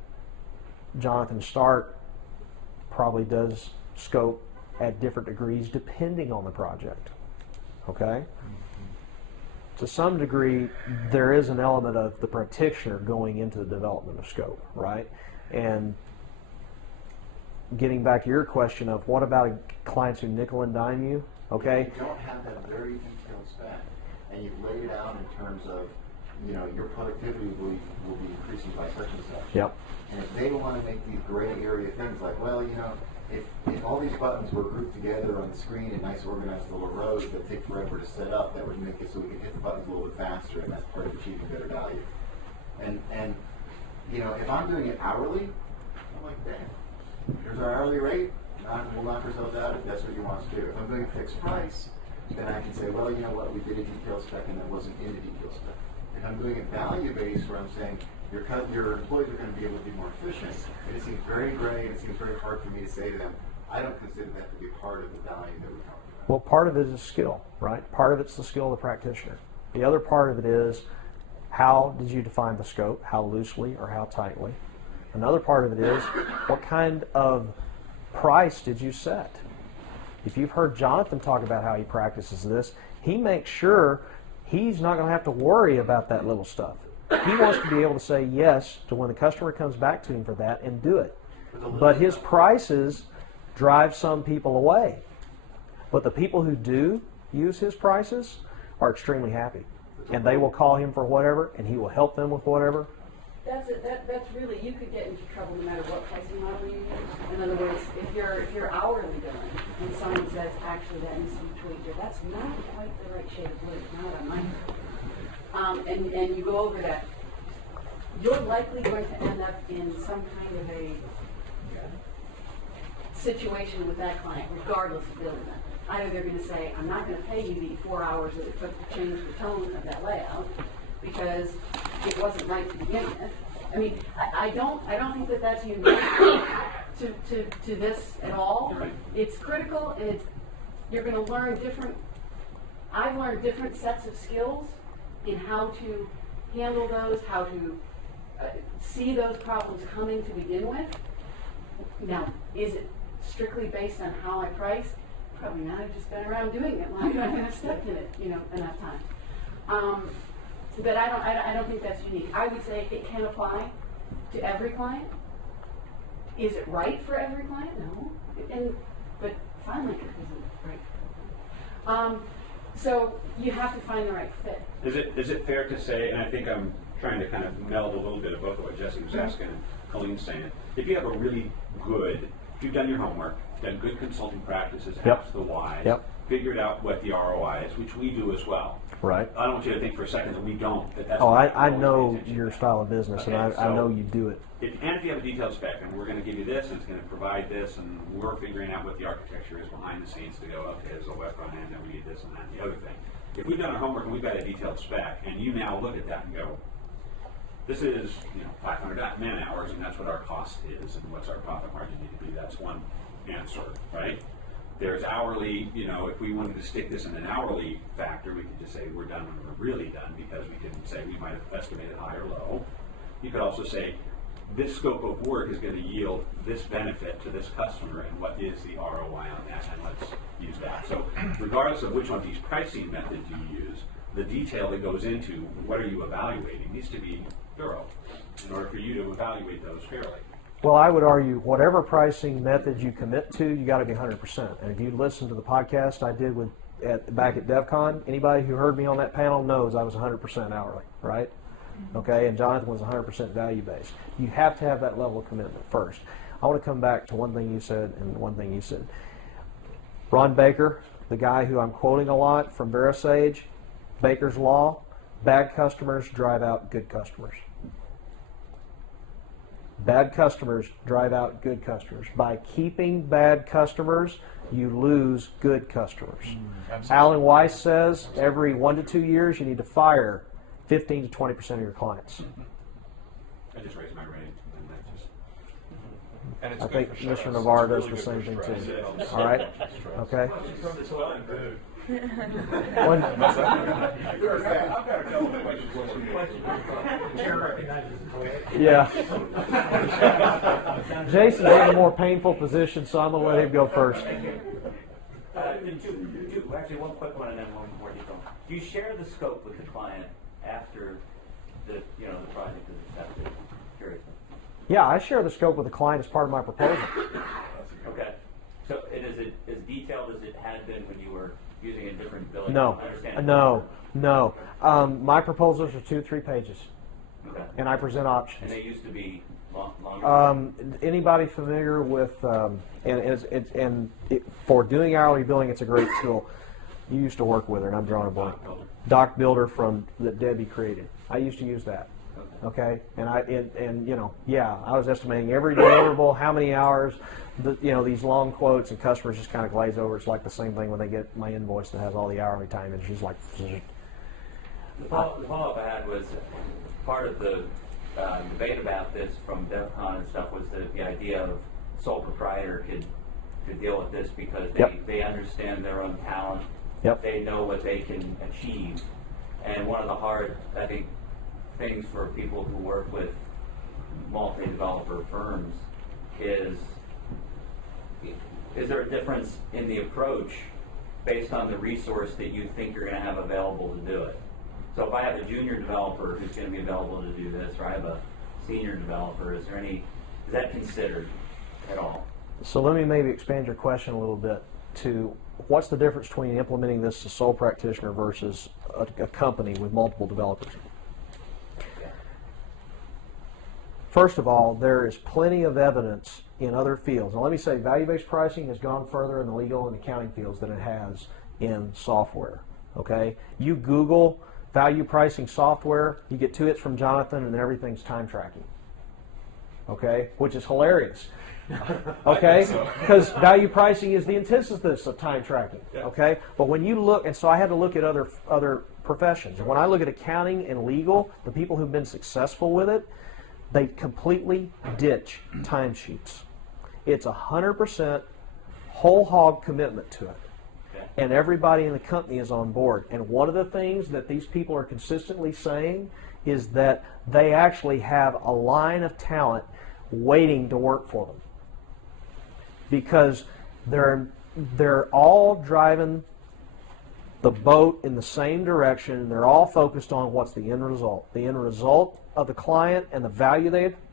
Jonathan Stark probably does scope at different degrees depending on the project. Okay? To some degree, there is an element of the practitioner going into the development of scope, right? And getting back to your question of what about clients who nickel and dime you, okay? If you don't have that very detailed spec, and you've laid it out in terms of, you know, your productivity will be increasing by such and such. Yep. And if they want to make these gray area things like, well, you know, if all these buttons were grouped together on the screen in nice organized little rows that take forever to set up, that would make it so we could hit the buttons a little bit faster, and that's part of achieving better value. And you know, if I'm doing it hourly, I'm like, damn, here's our hourly rate, we'll knock ourselves out if that's what you want us to do. If I'm doing a fixed price, then I can say, well, you know what, we did a detailed spec and that wasn't in the detailed spec. If I'm doing it value-based, where I'm saying your employees are going to be able to be more efficient, and it seems very gray, and it seems very hard for me to say to them, I don't consider that to be part of the value that we're talking about. Well, part of it is skill, right? Part of it's the skill of the practitioner. The other part of it is how did you define the scope, how loosely or how tightly? Another part of it is what kind of price did you set? If you've heard Jonathan talk about how he practices this, he makes sure he's not going to have to worry about that little stuff. He wants to be able to say yes to when the customer comes back to him for that and do it. But his prices drive some people away. But the people who do use his prices are extremely happy. And they will call him for whatever, and he will help them with whatever. That's it. That's really, you could get into trouble no matter what pricing model you use. In other words, if you're hourly billing and someone says, actually that needs to be tweaked here, that's not quite the right shade of blue, not on my and you go over that, you're likely going to end up in some kind of a situation with that client, regardless of billing method. Either they're going to say, I'm not going to pay you the 4 hours that it took to change the tone of that layout because it wasn't right to begin with. I mean, I don't think that that's unique to this at all. It's critical, and you're going to learn different. I've learned different sets of skills in how to handle those, how to see those problems coming to begin with. Now, is it strictly based on how I price? Probably not. I've just been around doing it long enough and I've stuck in it, enough time. But I don't think that's unique. I would say it can apply to every client. Is it right for every client? No. But FileMaker isn't right. So you have to find the right fit. Is it fair to say, and I think I'm trying to kind of meld a little bit of both of what Jesse was asking and Colleen's saying, if you have a really good, if you've done your homework, done good consulting practices, asked the whys, figured out what the ROI is, which we do as well. Right. I don't want you to think for a second that we don't. That's I know your style of business, and I know you do it. And if you have a detailed spec, and we're going to give you this, and it's going to provide this, and we're figuring out what the architecture is behind the scenes to go, okay, there's a web front end, and we need this and that and the other thing. If we've done our homework and we've got a detailed spec, and you now look at that and go, this is 500 man hours, and that's what our cost is, and what's our profit margin need to be. That's one answer, right? There's hourly, if we wanted to stick this in an hourly factor, we could just say we're done when we're really done, because we can say we might have estimated high or low. You could also say this scope of work is going to yield this benefit to this customer, and what is the ROI on that, and let's use that. So regardless of which one of these pricing methods you use, the detail that goes into what are you evaluating needs to be thorough in order for you to evaluate those fairly. Well, I would argue whatever pricing method you commit to, you got to be 100%. And if you listen to the podcast I did back at DevCon, anybody who heard me on that panel knows I was 100% hourly, right? Okay, and Jonathan was 100% value-based. You have to have that level of commitment first. I want to come back to one thing you said and one thing you said. Ron Baker, the guy who I'm quoting a lot from VeriSage, Baker's Law, bad customers drive out good customers. Bad customers drive out good customers. By keeping bad customers, you lose good customers. Alan Weiss says every 1 to 2 years you need to fire 15 to 20% of your clients. I just raised my rate, and that just. And it's I good think for Commissioner stress. Navarre It's does really the same good thing for too. stress. All right? Okay? One- I've got a couple of questions. Yeah. Jason's in a more painful position, so I'm going to let him go first. Actually, one quick one and then one more detail. Do you share the scope with the client after the project is accepted? Curious. Yeah, I share the scope with the client as part of my proposal. Okay. So is it as detailed as it had been when you were using a different billing? No, I understand. no. My proposals are 2-3 pages, Okay. and I present options. And they used to be longer? Anybody familiar with, for doing hourly billing, it's a great tool. You used to work with her, and I'm drawing a blank. Doc Builder that Debbie created. I used to use that. Okay, and I was estimating every deliverable, how many hours, these long quotes, and customers just kind of glaze over. It's like the same thing when they get my invoice that has all the hourly time, and it's just like. The follow-up I had was part of the debate about this from DEFCON and stuff was the idea of sole proprietor could deal with this because they understand their own talent. Yep. They know what they can achieve. And one of the hard, I think, things for people who work with multi-developer firms is there a difference in the approach based on the resource that you think you're going to have available to do it? So if I have a junior developer who's going to be available to do this, or I have a senior developer, is that considered at all? So let me maybe expand your question a little bit to what's the difference between implementing this as a sole practitioner versus a company with multiple developers? First of all, there is plenty of evidence in other fields. Now let me say value-based pricing has gone further in the legal and accounting fields than it has in software. Okay? You Google value pricing software, you get 2 hits from Jonathan and everything's time tracking. Okay? Which is hilarious. Okay? Because value pricing is the antithesis of time tracking. Okay? But when you look, and so I had to look at other professions. And when I look at accounting and legal, the people who've been successful with it, they completely ditch timesheets. It's 100% whole hog commitment to it. And everybody in the company is on board. And one of the things that these people are consistently saying is that they actually have a line of talent waiting to work for them. Because they're all driving the boat in the same direction, and they're all focused on what's the end result. The end result of the client and the value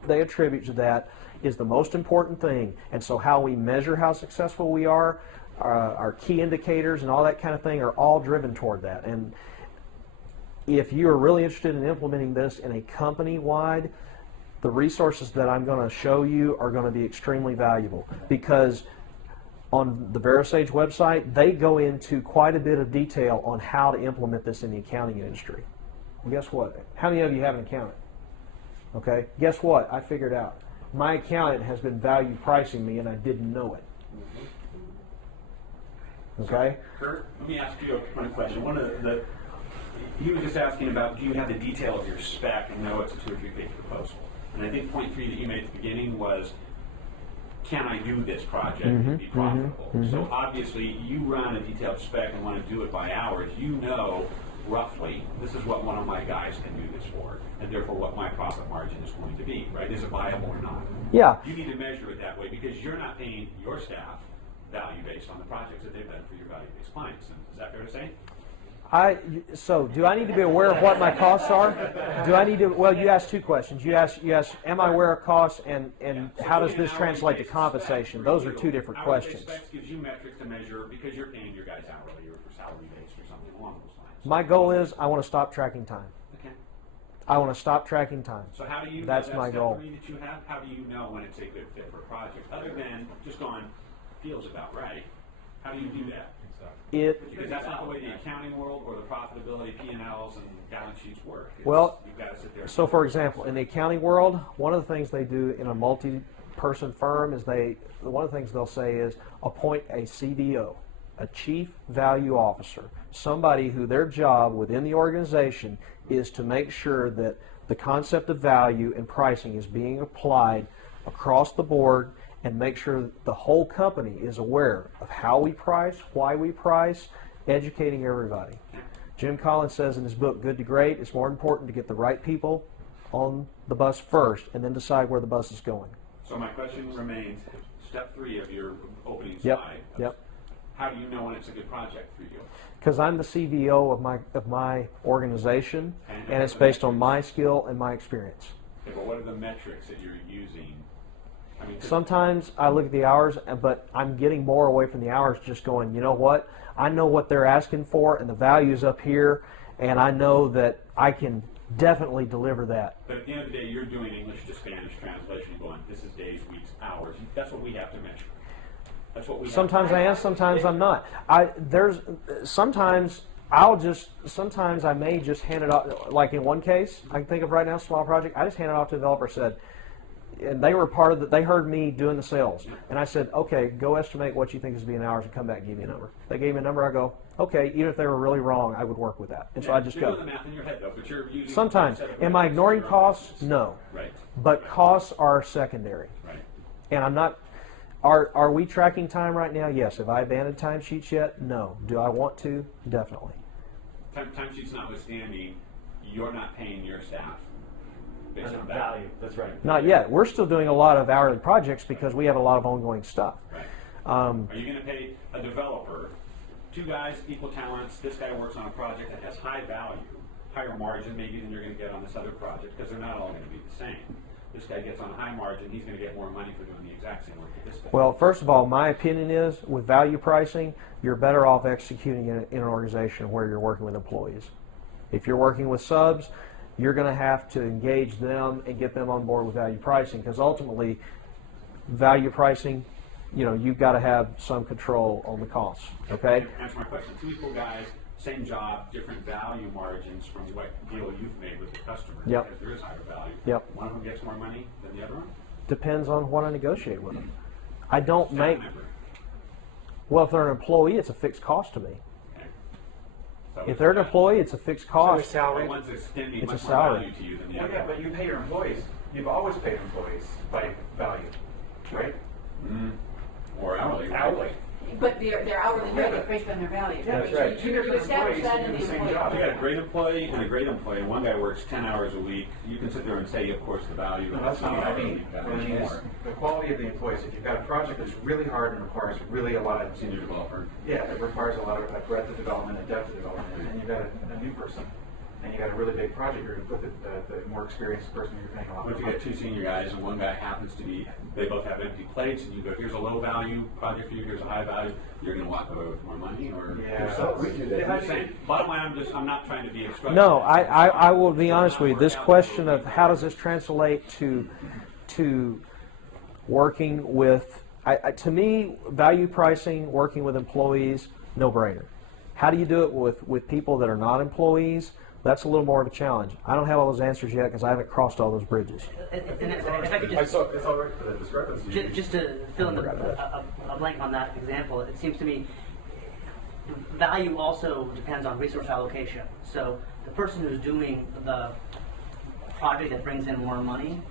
they attribute to that is the most important thing. And so how we measure how successful we are, our key indicators and all that kind of thing are all driven toward that. And if you are really interested in implementing this in a company-wide, the resources that I'm going to show you are going to be extremely valuable because on the VeriSage website, they go into quite a bit of detail on how to implement this in the accounting industry. And guess what? How many of you have an accountant? Okay, guess what? I figured out. My accountant has been value pricing me and I didn't know it. Okay? Kurt, let me ask you one question. He was just asking about, do you have the detail of your spec and know it's a 2 or 3 page proposal? And I think point 3 that you made at the beginning was, can I do this project and be profitable? So obviously you run a detailed spec and want to do it by hours. You know roughly, this is what one of my guys can do this for, and therefore what my profit margin is going to be, right? Is it viable or not? Yeah. You need to measure it that way because you're not paying your staff value based on the projects that they've done for your value-based clients. And is that fair to say? So do I need to be aware of what my costs are? Do I need to, well, you asked 2 questions. You asked, am I aware of costs and how does this translate to compensation? Those are 2 different questions. Specs gives you metrics to measure because you're paying your guys hourly or salary based or something along those lines. My goal is I want to stop tracking time. Okay. I want to stop tracking time. So how do you That's know my that goal. step 3 that you have? How do you know when it's a good fit for a project? Other than just going, feels about right. How do you do that? Because that's not the way the accounting world or the profitability P&Ls and balance sheets work. Well, you've got to sit there. so for example, in the accounting world, one of the things they do in a multi-person firm is one of the things they'll say is appoint a CVO, a Chief Value Officer, somebody who their job within the organization is to make sure that the concept of value and pricing is being applied across the board and make sure that the whole company is aware of how we price, why we price, educating everybody. Jim Collins says in his book, Good to Great, it's more important to get the right people on the bus first and then decide where the bus is going. So my question remains, step 3 of your opening Yep. slide. Yep. How do you know when it's a good project for you? Because I'm the CVO of my organization, and it's based on my skill and my experience. Okay, but what are the metrics that you're using? I mean, Sometimes I look at the hours, but I'm getting more away from the hours, just going, you know what? I know what they're asking for, and the value's up here, and I know that I can definitely deliver that. But at the end of the day, you're doing English to Spanish translation, going, this is days, weeks, hours. That's what we have to measure. That's what we have Sometimes to I am, sometimes I'm not. Sometimes I may just hand it off, like in one case, I can think of right now, small project, I just handed it off to the developer, said, and they were part of it, they heard me doing the sales. And I said, okay, go estimate what you think is being hours and come back and give me a number. They gave me a number, I go, okay, even if they were really wrong, I would work with that. And so I just you're go. doing the math in your head, though, but you're using Sometimes. a set of Am I metrics ignoring for your own costs? business. No. Right. But costs are secondary. Right. And I'm not, are we tracking time right now? Yes. Have I abandoned timesheets yet? No. Do I want to? Definitely. Timesheets notwithstanding, you're not paying your staff based on Value, that's right. Not yet. We're still doing a lot of hourly projects because we have a lot of ongoing stuff. Right. Are you going to pay a developer, 2 guys, equal talents, this guy works on a project that has high value, higher margin maybe than you're going to get on this other project, because they're not all going to be the same. This guy gets on a high margin, he's going to get more money for doing the exact same work that this guy. Well, first of all, my opinion is with value pricing, you're better off executing in an organization where you're working with employees. If you're working with subs, you're going to have to engage them and get them on board with value pricing, because ultimately, value pricing, you've got to have some control on the costs. Okay? Answer my question. 2 equal guys, same job, different value margins from what deal you've made with the customer. Yep. Because there is higher value. Yep. One of them gets more money than the other one? Depends on what I negotiate with them. I don't Staff make. member. Well, if they're an employee, it's a fixed cost to me. Okay. So If they're an employee, it's a fixed cost. the one's extending It's a much more salary. value to you than the Well, other. yeah, but you pay your employees. You've always paid employees by value, right? Or hourly. Hourly. But their hourly rate is based on their value. Yeah, That's right. Two You different establish employees that who in do the the same employee. job. You got a great employee and a great employee. One guy works 10 hours a week. You can sit there and say, of course, the value. No, that's not what I mean. That What I much mean is more. the quality of the employees. If you've got a project that's really hard and requires really a lot of Senior developer. yeah, it requires a lot of breadth of development and depth of development, and you've got a new person, and you got a really big project, you're going to put the more experienced person you're paying a lot What if you more get 2 senior guys and one guy happens to be, they both have empty plates, and you go, here's a low value project for you, here's a high value, you're going to walk away with more money, or? Yeah. So, We do that. I'm just saying, bottom line, I'm not trying to be extravagant. No, I will be honest with you. This question of how does this translate to working with, to me, value pricing, working with employees, no brainer. How do you do it with people that are not employees? That's a little more of a challenge. I don't have all those answers yet because I haven't crossed all those bridges. If I could It's all right for the discrepancy. just to fill in a blank on that example, it seems to me value also depends on resource allocation. So the person who's doing the project that brings in more money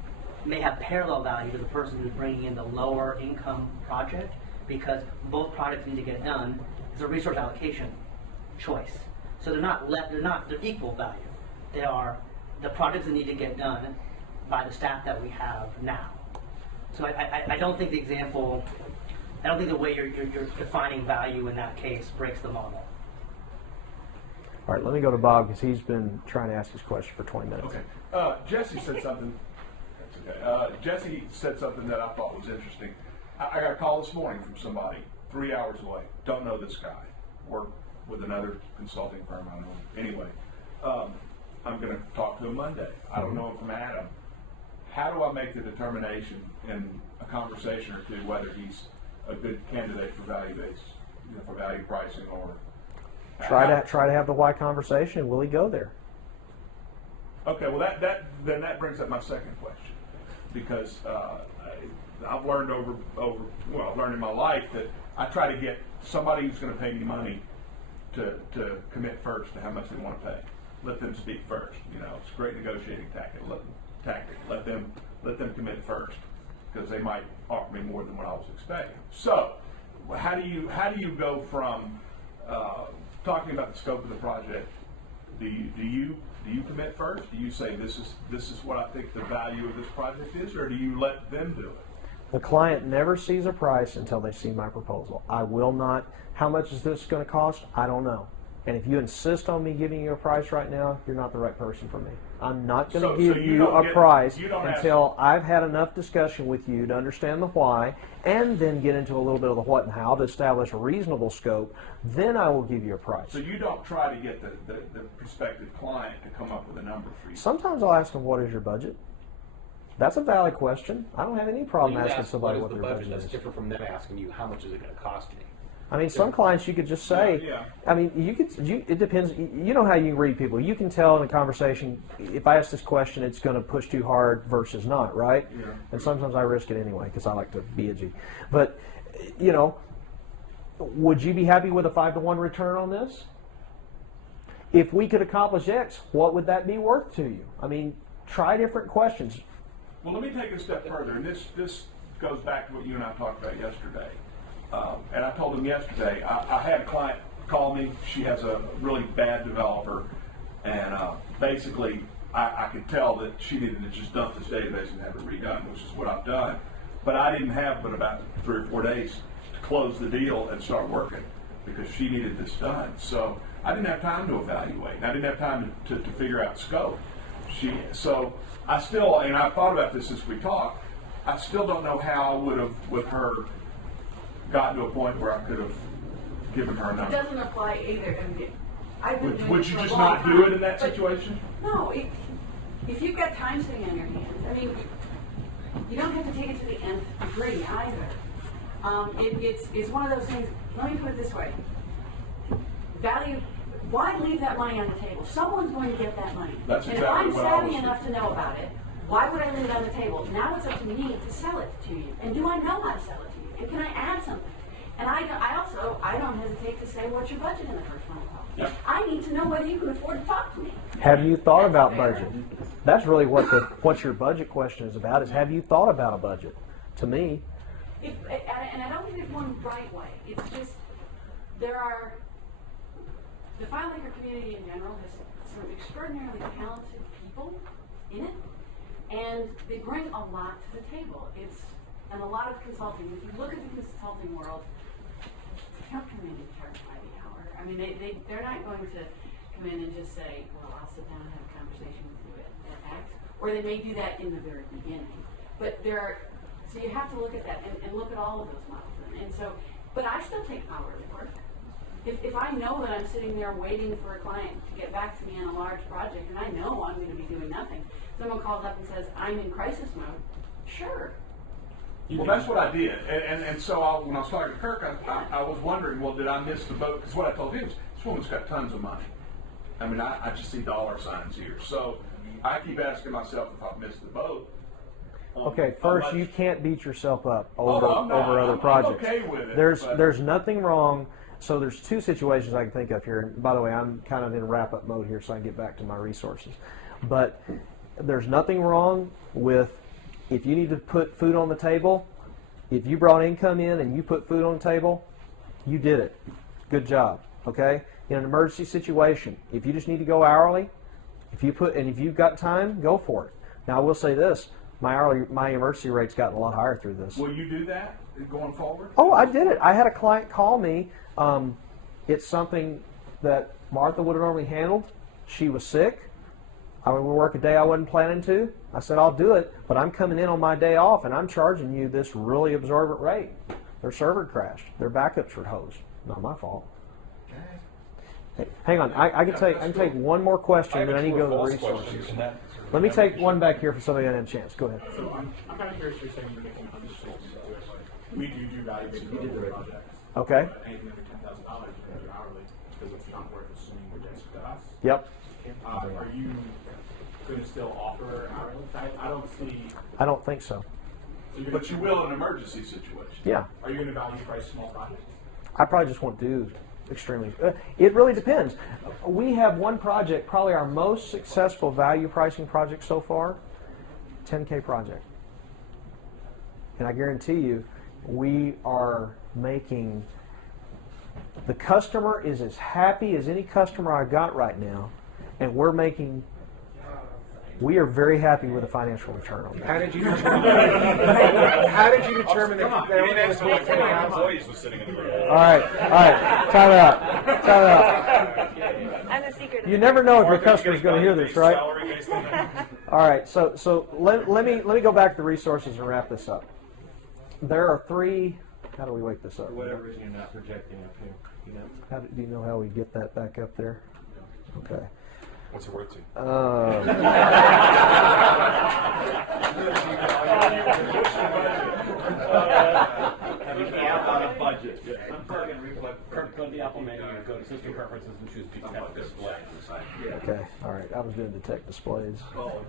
may have parallel value to the person who's bringing in the lower income project, because both projects need to get done. It's a resource allocation choice. So they're equal value. They are the projects that need to get done by the staff that we have now. So I don't think the example, I don't think the way you're defining value in that case breaks the model. All right, let me go to Bob because he's been trying to ask his question for 20 minutes. Okay. Jesse said something. That's okay. Jesse said something that I thought was interesting. I got a call this morning from somebody 3 hours away. Don't know this guy. Work with another consulting firm. I don't know. Anyway, I'm going to talk to him Monday. I don't know him from Adam. How do I make the determination in a conversation or two whether he's a good candidate for value-based, for value pricing, or Try to have the why conversation. Will he go there? Okay, well that brings up my second question, because I've learned I've learned in my life that I try to get somebody who's going to pay me money to commit first to how much they want to pay. Let them speak first. It's a great negotiating tactic. Let them commit first, because they might offer me more than what I was expecting. So, how do you go from talking about the scope of the project? Do you commit first? Do you say this is what I think the value of this project is, or do you let them do it? The client never sees a price until they see my proposal. I will not. How much is this going to cost? I don't know. And if you insist on me giving you a price right now, you're not the right person for me. I'm not going to give you a price until I've had enough discussion with you to understand the why, and then get into a little bit of the what and how to establish a reasonable scope. Then I will give you a price. So you don't try to get the prospective client to come up with a number for you. Sometimes I'll ask them, what is your budget? That's a valid question. I don't have any problem asking somebody what their budget is. That's different from them asking you, how much is it going to cost me? I mean, some clients you could just say, I mean, it depends. You know how you read people. You can tell in a conversation, if I ask this question, it's going to push too hard versus not, right? Yeah. And sometimes I risk it anyway because I like to be edgy. But, would you be happy with a 5-to-1 return on this? If we could accomplish X, what would that be worth to you? I mean, try different questions. Well, let me take it a step further, and this goes back to what you and I talked about yesterday. And I told him yesterday, I had a client call me. She has a really bad developer, and basically I could tell that she needed to just dump this database and have it redone, which is what I've done. But I didn't have but about 3 or 4 days to close the deal and start working because she needed this done. So I didn't have time to evaluate, and I didn't have time to figure out scope. So I still, and I thought about this as we talked, I still don't know how I would have, with her, gotten to a point where I could have given her a number. It doesn't apply either. Would you just not do it in that situation? No. If you've got time sitting on your hands, I mean, you don't have to take it to the nth degree either. It's one of those things. Let me put it this way: value. Why leave that money on the table? Someone's going to get that money. That's and exactly if I'm savvy enough to know about it, why would I leave it on the table? Now it's up to me to sell it to you. And do I know how to sell it to you? And can I add something? And I don't hesitate to say, what's your budget in the first phone call? Yeah. I need to know whether you can afford to talk to me. Have you thought about budget? That's really what your budget question is about, is have you thought about a budget? To me. And I don't think there's one right way. It's just, the FileMaker community in general has some extraordinarily talented people in it, and they bring a lot to the table. And a lot of consulting. If you look at the consulting world, they don't come in and charge by the hour. I mean, they're not going to come in and just say, well, I'll sit down and have a conversation with you at X. Or they may do that in the very beginning. But so you have to look at that and look at all of those models. And so, but I still take hourly work. If I know that I'm sitting there waiting for a client to get back to me on a large project, and I know I'm going to be doing nothing, someone calls up and says, I'm in crisis mode, sure. Well, that's what I did. And so when I was talking to Kirk, I was wondering, well, did I miss the boat? Because what I told him is, this woman's got tons of money. I mean, I just see dollar signs here. So I keep asking myself if I've missed the boat. Okay, first, you can't beat yourself up over other projects. I'm okay with it. There's nothing wrong. So there's 2 situations I can think of here. And by the way, I'm kind of in wrap-up mode here, so I can get back to my resources. But there's nothing wrong with, if you need to put food on the table, if you brought income in and you put food on the table, you did it. Good job. Okay? In an emergency situation, if you just need to go hourly, if you've got time, go for it. Now I will say this, my emergency rate's gotten a lot higher through this. Will you do that going forward? Oh, I did it. I had a client call me. It's something that Martha would have normally handled. She was sick. I would work a day I wasn't planning to. I said, I'll do it, but I'm coming in on my day off, and I'm charging you this really absorbent rate. Their server crashed. Their backups were hosed. Not my fault. Hey, hang on, I can take one more question, but I need to go to the resources. Let me take one back here for somebody that had a chance. Go ahead. So I'm kind of curious. You're saying you're making a undersold situation. We do value-based projects. Okay. Anything under $10,000, you pay hourly because it's not worth assuming your desk to us. Yep. Are you going to still offer hourly? I don't see. I don't think so. But you will in an emergency situation. Yeah. Are you going to value price small projects? I probably just won't do extremely. It really depends. We have one project, probably our most successful value pricing project so far, 10K project. And I guarantee you, we are making, the customer is as happy as any customer I've got right now, and we are very happy with the financial return on that. How did you determine? How did you determine that they were going to pay 10,000? Employees was sitting in the room. All right. Time out. I'm the secret. You never know if your customer's going to hear this, right? All right. So let me go back to the resources and wrap this up. There are three. How do we wake this up? For whatever reason, you're not projecting up here. You know? Do you know how we get that back up there? Okay. What's it worth to? On a budget. Unplug and replug. Go to the Apple menu, go to System Preferences, and choose Detect Display. Okay. All right. I was doing detect displays. Oh,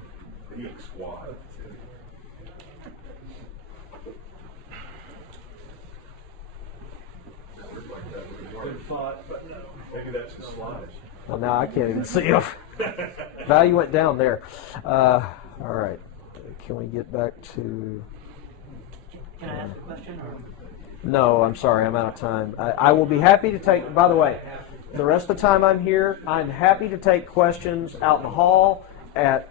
Geek Squad. Good thought, but no. Maybe that's the slides. Well, now I can't even see them. Value went down there. All right. Can we get back to? Can I ask a question? Or? No, I'm sorry. I'm out of time. I will be happy to take. By the way, the rest of the time I'm here, I'm happy to take questions out in the hall, at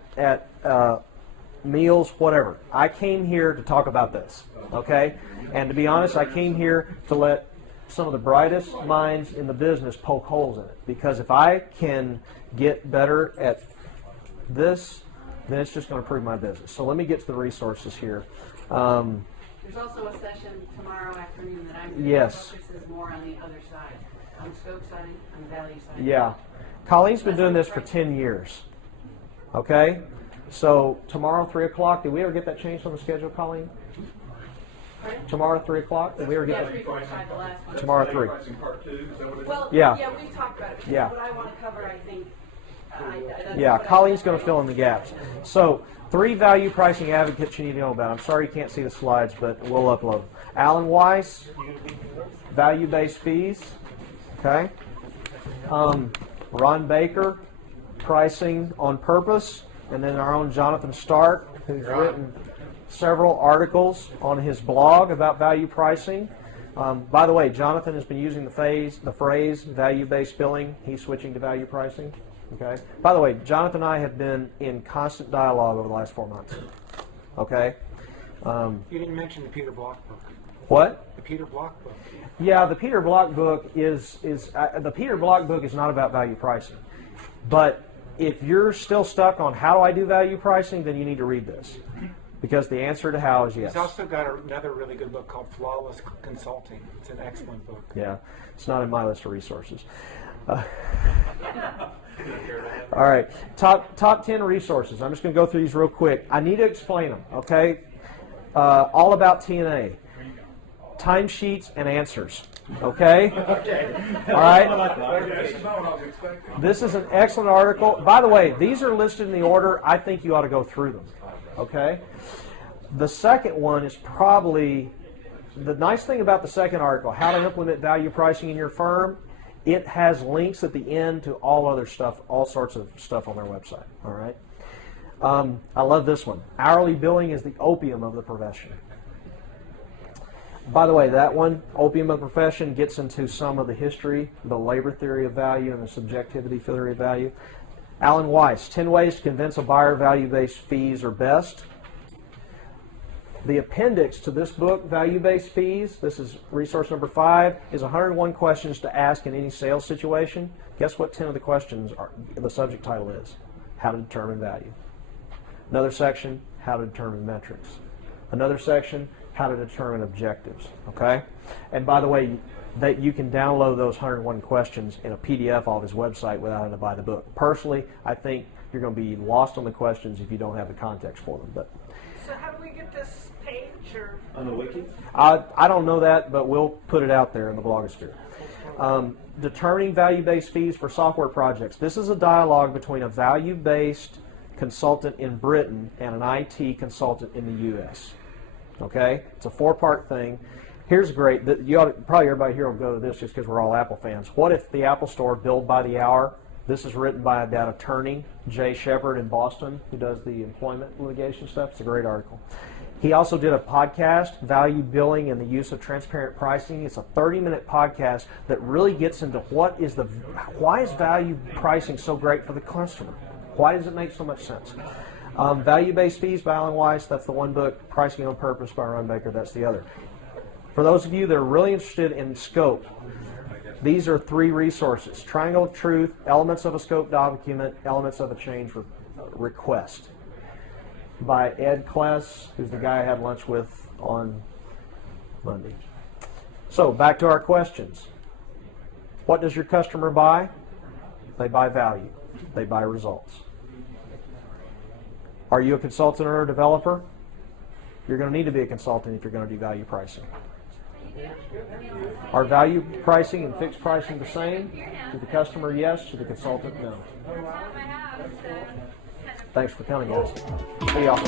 meals, whatever. I came here to talk about this. Okay. And to be honest, I came here to let some of the brightest minds in the business poke holes in it. Because if I can get better at this, then it's just going to improve my business. So let me get to the resources here. There's also a session tomorrow afternoon that I'm going to focus more on the other side, on the scope side, on the value side. Yeah. Colleen's been doing this for 10 years. Okay? So tomorrow, 3 o'clock, did we ever get that changed on the schedule, Colleen? Pardon? Tomorrow, 3 o'clock? Did we ever get Yeah, 3:45, the last one. Tomorrow, 3. Well, Yeah. We've talked about it. Because Yeah. what I want to cover, I think. Yeah, Colleen's going to fill in the gaps. So, 3 value pricing advocates you need to know about. I'm sorry you can't see the slides, but we'll upload them. Alan Weiss, value-based fees. Okay. Ron Baker, pricing on purpose. And then our own Jonathan Stark, who's written several articles on his blog about value pricing. By the way, Jonathan has been using the phrase value-based billing. He's switching to value pricing. Okay. By the way, Jonathan and I have been in constant dialogue over the last 4 months. Okay. You didn't mention the Peter Block book. What? The Peter Block book. Yeah, the Peter Block book is not about value pricing. But if you're still stuck on how do I do value pricing, then you need to read this. Because the answer to how is yes. He's also got another really good book called Flawless Consulting. It's an excellent book. Yeah, it's not in my list of resources. All right, top 10 resources. I'm just going to go through these real quick. I need to explain them, okay? All about T&A. Timesheets and answers, okay? All right? This is an excellent article. By the way, these are listed in the order. I think you ought to go through them, okay? The second one is probably, the nice thing about the second article, how to implement value pricing in your firm, it has links at the end to all other stuff, all sorts of stuff on their website, all right? I love this one. Hourly billing is the opium of the profession. By the way, that one, opium of the profession, gets into some of the history, the labor theory of value and the subjectivity theory of value. Alan Weiss, 10 ways to convince a buyer value-based fees are best. The appendix to this book, Value-Based Fees, this is resource number 5, is 101 questions to ask in any sales situation. Guess what 10 of the questions are? The subject title is how to determine value. Another section, how to determine metrics. Another section, how to determine objectives. Okay? And by the way, that you can download those 101 questions in a PDF off his website without having to buy the book. Personally, I think you're going to be lost on the questions if you don't have the context for them. But So how do we get this page or? On the wiki? I don't know that, but we'll put it out there in the blogosphere. Determining value-based fees for software projects. This is a dialogue between a value-based consultant in Britain and an IT consultant in the U.S. Okay? It's a 4-part thing. Here's great. Probably everybody here will go to this just because we're all Apple fans. What if the Apple Store billed by the hour? This is written by that attorney, Jay Shepard in Boston, who does the employment litigation stuff. It's a great article. He also did a podcast, Value Billing and the Use of Transparent Pricing. It's a 30-minute podcast that really gets into why is value pricing so great for the customer? Why does it make so much sense? Value-Based Fees by Alan Weiss, that's the one book. Pricing on Purpose by Ron Baker, that's the other. For those of you that are really interested in scope, these are 3 resources. Triangle of Truth, Elements of a Scope Document, Elements of a Change Request by Ed Kless, who's the guy I had lunch with on Monday. So back to our questions. What does your customer buy? They buy value. They buy results. Are you a consultant or a developer? You're going to need to be a consultant if you're going to do value pricing. Are value pricing and fixed pricing the same? To the customer, yes. To the consultant, no. Thanks for coming, guys. See y'all.